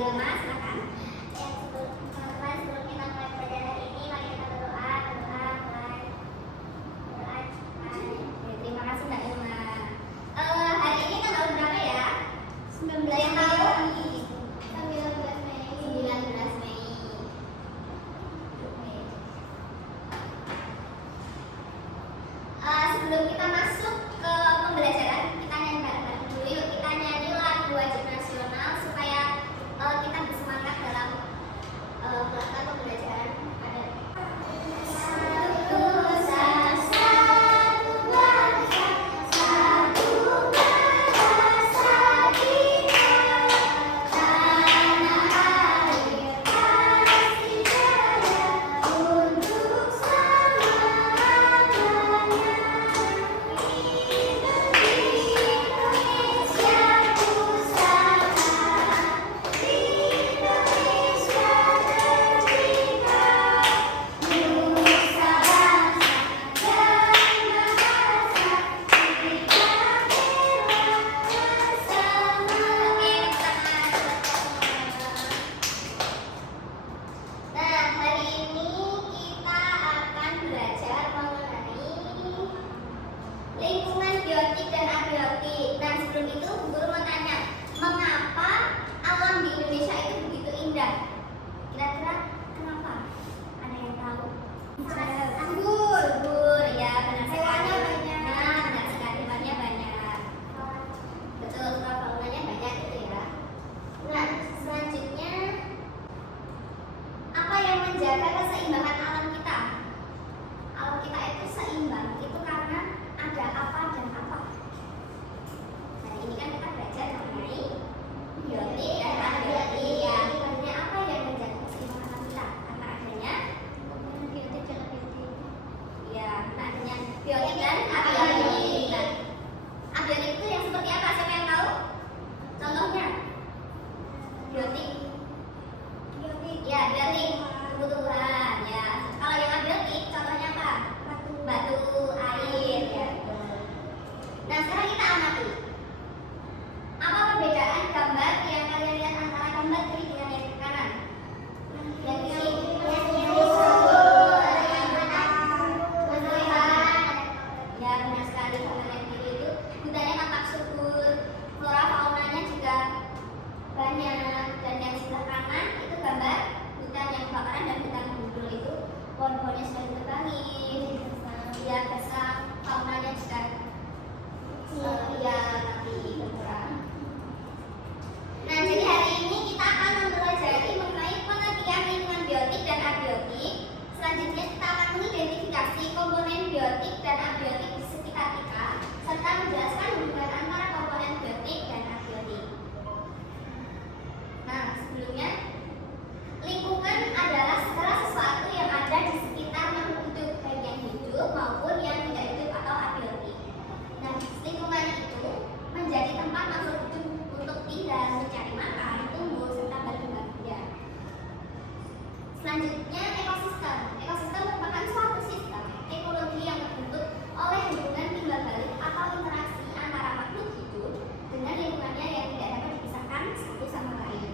Dilma, silakan. Sebelum kita mulai pelajaran hari ini, mari kita berdoa. Terima kasih Mbak Dilma. Hari ini tanggal berapa ya? 19 Mei. 19 Mei. 19 Mei. Sebelum kita masuk ke pembelajaran, kita nyanyi bareng-bareng dulu yuk. Kita nyanyi lagu wajib nasional supaya kita bersemangat dalam melakukan pembelajaran. Ada lingkungan biotik dan abiotik. Nah, sebelum itu guru mau tanya, mengapa alam di Indonesia itu begitu indah? Kira-kira kenapa? Ada yang tahu? Subur, ya benar sekali. Nah, benar sekali, hewannya banyak. Betul, faunanya banyak itu ya. Nah, selanjutnya apa yang menjaga keseimbangan alam kita? Alam kita itu seimbang itu karena ada apa dan apa. Nah, ini kan kita belajar mengenai biotik dan abiotik ya. Artinya apa yang menjaga keseimbangan alam kita? Karena adanya biotik dan abiotik. Ya, karena adanya biotik dan abiotik. Nah, abiotik itu yang seperti apa? Siapa yang tahu? Contohnya? Biotik. Ya, biotik tumbuh-tumbuhan ya. Kalau yang abiotik contohnya apa? Batu, air ya. Nah, sekarang kita amati. Apa perbedaan gambar yang kalian lihat antara gambar kiri dengan yang kanan? Yang kiri ya, benar sekali. Gambar yang kiri itu hutannya tampak subur, flora faunanya juga banyak. Dan yang sebelah kanan itu gambar hutan yang kebakaran dan hutan gundul itu pohon-pohonnya sudah ditebangin, ya besar, faunanya juga ya tapi berkurang. Nah, jadi hari ini kita akan mempelajari mengenai pengertian lingkungan biotik dan abiotik. Selanjutnya kita akan mengidentifikasi komponen biotik dan abiotik di sekitar kita serta menjelaskan hubungan antara komponen biotik dan abiotik. Nah, sebelumnya lingkungan adalah segala sesuatu yang ada di sekitar makhluk hidup, baik yang hidup maupun yang tidak hidup atau abiotik. Nah, lingkungan itu menjadi tempat makhluk hidup untuk tinggal, mencari makan, tumbuh, serta berkembang biak. Selanjutnya ekosistem. Ekosistem merupakan suatu sistem ekologi yang terbentuk oleh hubungan timbal balik atau interaksi antara makhluk hidup dengan lingkungannya yang tidak dapat dipisahkan satu sama lain.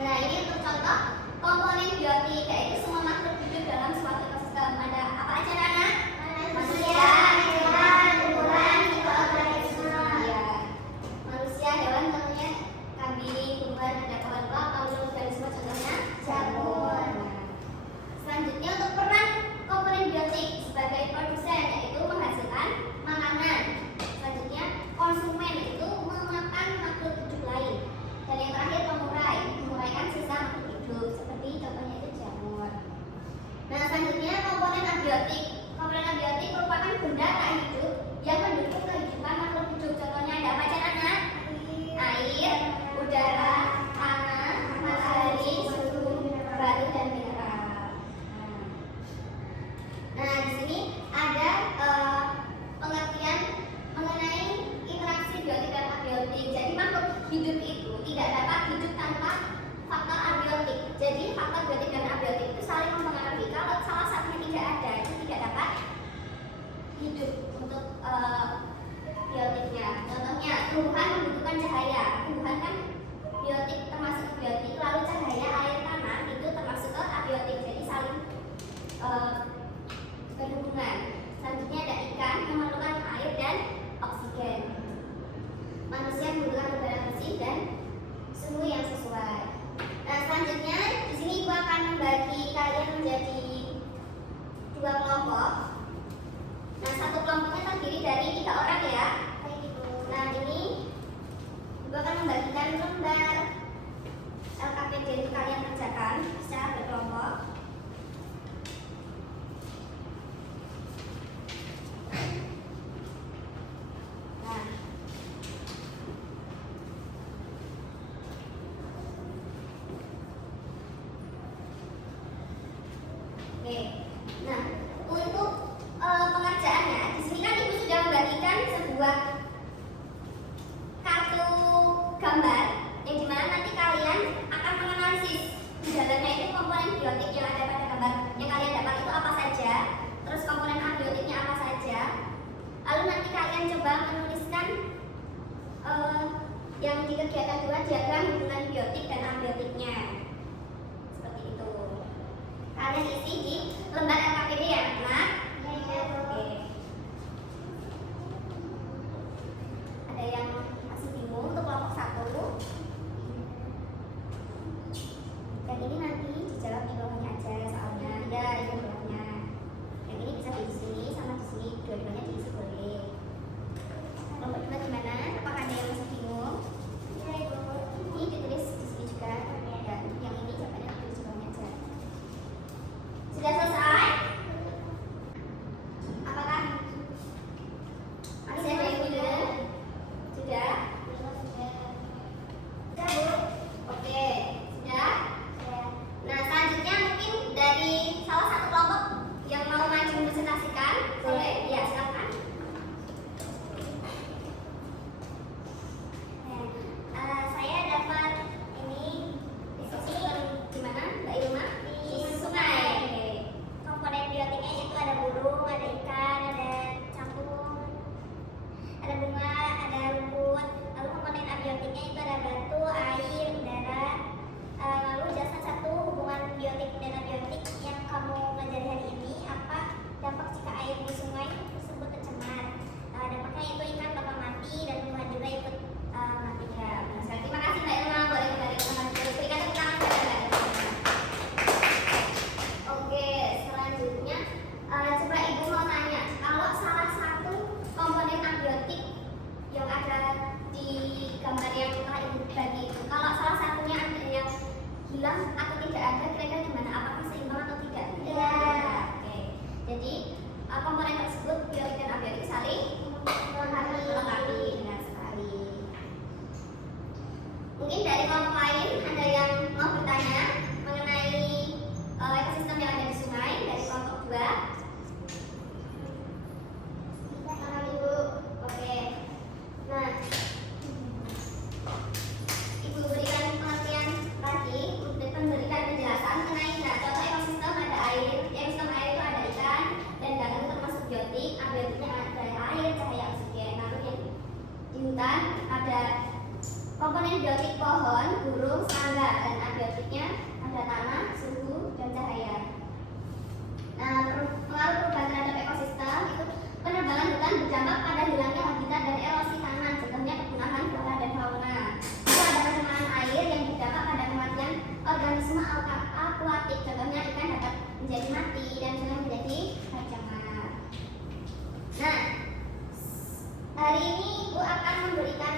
Nah, ini untuk contoh komponen biotik, yaitu semua makhluk hidup dalam suatu ekosistem. Ada apa aja, anak? Manusia, hewan, tumbuhan, mikroorganisme. Ya, manusia, hewan contohnya kambing, tumbuhan, ada pohon-pohon, mikroorganisme contohnya jamur. Selanjutnya untuk peran komponen biotik sebagai produsen, yaitu menghasilkan makanan. Selanjutnya konsumen, itu memakan makhluk hidup lain. Dan yang terakhir pengurai, menguraikan sisa makhluk hidup seperti contohnya itu jamur. Nah, selanjutnya komponen abiotik. Komponen abiotik merupakan benda tak hidup yang mendukung kehidupan makhluk hidup. Contohnya ada apa aja, anak? Air, udara, tanah, matahari, suhu, batu dan mineral. Nah, di sini ada pengertian mengenai interaksi biotik dan abiotik. Jadi makhluk hidup itu tidak dapat hidup tanpa faktor abiotik. Jadi faktor biotik dan abiotik itu saling mempengaruhi. Kalau salah satunya tidak ada, itu tidak dapat hidup untuk biotiknya. Contohnya tumbuhan membutuhkan cahaya. Tumbuhan kan biotik termasuk jadi kalian kerjakan secara berkelompok. Nah, oke. Nah, untuk pengerjaannya di sini kan ibu sudah membagikan sebuah kartu gambar yang dimana nanti kalian akan menganalisis di dalamnya itu komponen biotik yang ada pada gambar yang kalian dapat itu apa saja, terus komponen abiotiknya apa saja. Lalu nanti kalian coba menuliskan yang di kegiatan 2 diagram hubungan biotik dan abiotiknya seperti itu. Kalian isi di lembar LKPD ya anak-anak. Oke. Ada yang masih bingung untuk kelompok 1? Dan ini nanti dijawab di bawahnya aja soalnya. Ya, ini bawahnya. Yang ini bisa di sini sama di sini, dua-duanya diisi boleh. Kelompok 2 gimana? Apakah ada yang masih bingung? Ini ditulis di sini juga. Dan yang ini jawabannya ditulis di bawahnya aja. Sudah selesai? Apakah masih ada yang bingung? Sudah? Sudah, Bu? Oke, sudah? Nah, selanjutnya mungkin dari salah satu kelompok yang mau maju mempresentasikan, boleh? Ya, silakan. Saya dapat ini diskusi gimana, Mbak Ilma? Di sungai. Komponen biotiknya itu ada burung, ada ikan, ada cangkung, ada bunga, ada rumput. Lalu komponen abiotiknya itu ada batu, air, udara. Lalu jelaskan satu hubungan biotik dan abiotik yang kamu pelajari hari ini. Apa dampak jika air di sungai tersebut tercemar? Dampaknya itu ikan bakal mati dan tumbuhan juga ikut mati ya. Terima kasih Mbak Ilma, boleh kembali ke tempat duduk. Berikan tepuk tangan kepada Mbak Ilma. Oke, selanjutnya coba ibu mau tanya, kalau salah satu komponen abiotik yang ada di gambar yang telah ibu bagi itu, kalau salah satunya ada yang hilang atau tidak ada, kira-kira gimana? Apakah seimbang atau tidak? Ya. Oke. Jadi komponen tersebut biotik dan abiotik saling melengkapi dengan sekali. Mungkin dari kelompok lain ada yang mau bertanya mengenai ekosistem yang ada di sungai dari kelompok 2? Ibu. Oke. Nah, Ibu berikan pengertian tadi, memberikan penjelasan mengenai contoh ekosistem ada air. Ekosistem air itu ada ikan dan dalam termasuk biotik. Abiotiknya ada air, cahaya, oksigen. Lalu yang di hutan ada komponen biotik pohon, burung, serangga, dan abiotiknya ada tanah, suhu, dan cahaya. Nah, pengaruh perubahan terhadap ekosistem itu penerbangan hutan berdampak pada hilangnya habitat dan erosi tanah, contohnya kepunahan flora dan fauna. Itu ada pencemaran air yang berdampak pada kematian organisme akuatik, contohnya ikan dapat menjadi mati dan sungai menjadi tercemar. Nah, hari ini Ibu akan memberikan